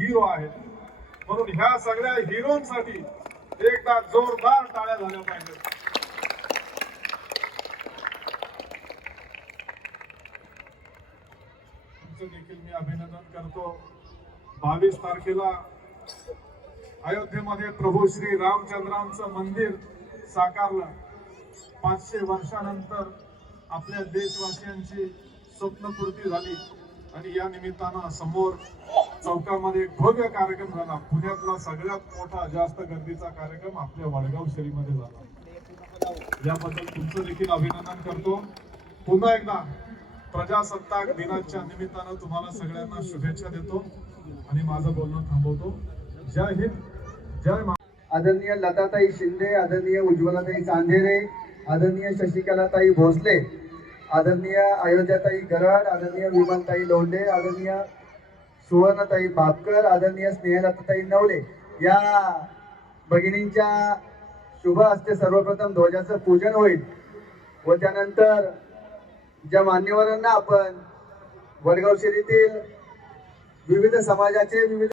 Hero आहेत, म्हणून ह्या सगळ्या हिरोंसाठी एकदा जोरदार टाळ्या झाल्या पाहिजेत. तुमचं देखील मी अभिनंदन करतो. 22 तारखेला अयोध्येमध्ये प्रभू श्री रामचंद्रांचं मंदिर साकारलं. 500 वर्षानंतर आपल्या देशवासियांची स्वप्नपूर्ती झाली आणि या निमित्तानं समोर चौकामध्ये एक भव्य कार्यक्रम झाला. पुण्यातला सगळ्यात मोठा जास्त गर्दीचा कार्यक्रम आपल्या वडगाव शहरीमध्ये झाला. याबद्दल तुमचं देखील अभिनंदन करतो. पुन्हा एकदा प्रजासत्ताक दिनाच्या निमित्तानं तुम्हाला सगळ्यांना शुभेच्छा देतो आणि माझं बोलणं थांबवतो. जय हिंद, जय. आदरणीय लताताई शिंदे, आदरणीय उज्ज्वलाताई चांदेरे, आदरणीय शशिकलाताई भोसले, आदरणीय अयोध्याताई गराड, आदरणीय विमलताई लोंढे, आदरणीय सुवर्णताई भापकर, आदरणीय स्नेहलताताई नवले या भगिनींच्या शुभ हस्ते सर्वप्रथम ध्वजाचं पूजन होईल व त्यानंतर ज्या मान्यवरांना आपण वडगाव शहरीतील विविध समाजाचे विविध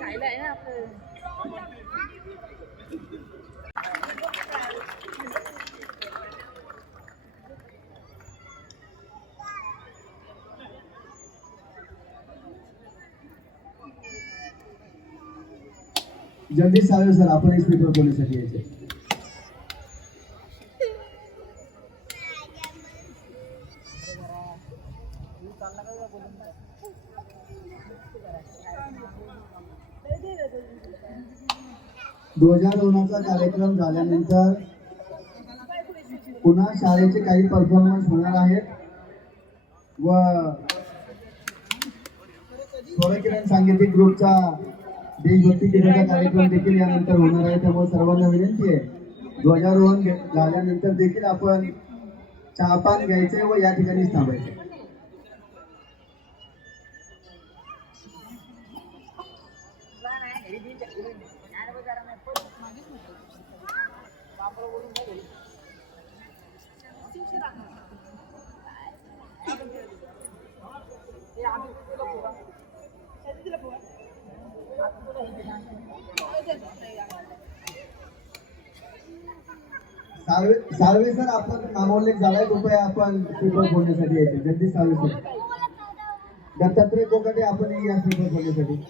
खायला आहे ना आपलं. जगदीश साळवे सर, आपण स्पीकर बोलण्यासाठी यायचे. ध्वजारोहणाचा कार्यक्रम झाल्यानंतर पुन्हा शाळेचे काही परफॉर्मन्स होणार आहेत व स्वरकिरण सांगीतिक ग्रुपचा देशभक्ती गीताचा कार्यक्रम देखील यानंतर होणार आहे. त्यामुळे सर्वांना विनंती आहे, ध्वजारोहण झाल्यानंतर देखील आपण चहापान घ्यायचे व या ठिकाणीच थांबायचे. साळवे सर, आपण नामोल्लेख झालाय, कृपया आपण स्पीकर बोलण्यासाठी यायचे. जगदीश साळवे सर, दत्तात्रय कोकाटे, आपण या स्पीकर बोलण्यासाठी.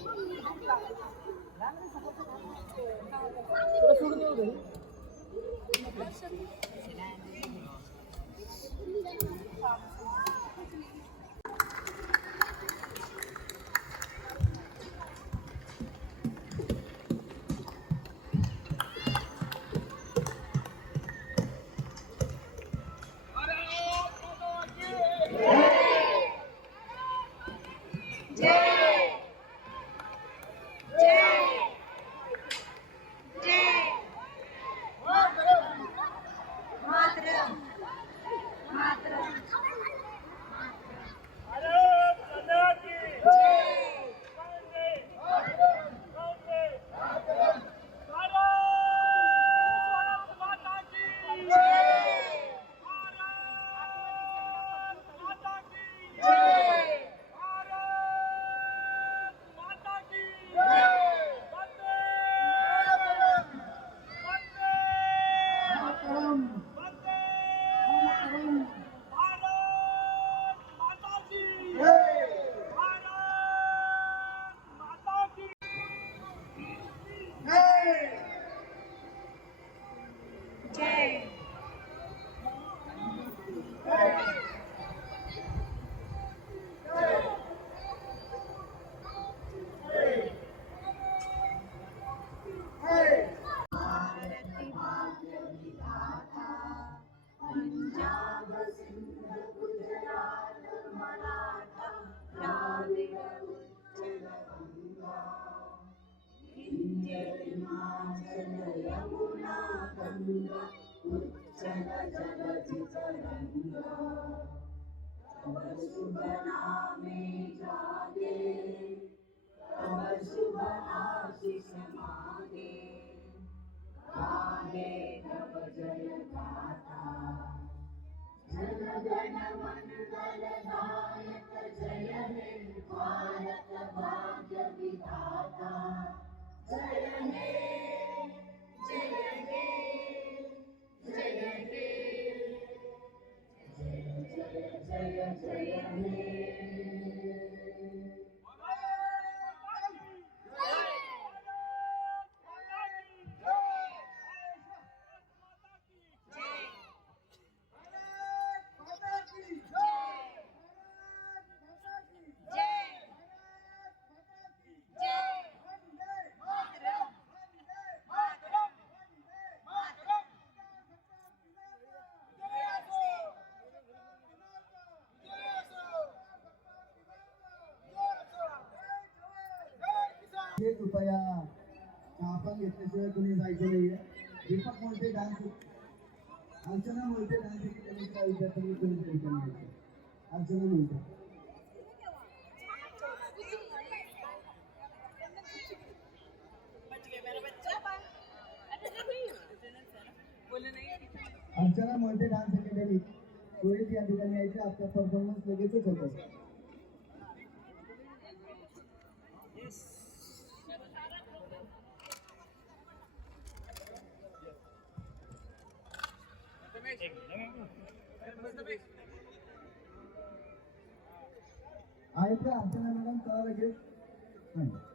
हिमाचल यमुना गंगा उच्चल जलधि तरंगा तव शुभ नामे जागे तव शुभ आशीष मागे गाहे तव जय गाथा जन गण मन दायक जय हे भारत भाग्य विधाता जय हे जय हे जय हे जय जय जय हे कृपया आपण घेतल्याशिवाय कोणी जायचं नाहीये. दीपक मोठे डान्स अर्चना मोठे डान्स विद्यार्थ्यांनी कोणी जायचं नाही. अर्चना मोठे अर्चना मोठे डान्स अकॅडमी त्वरित या ठिकाणी यायचे. आपला परफॉर्मन्स लगेचच होतो. आहेत का अर्चना मॅडम? कळा लगेच.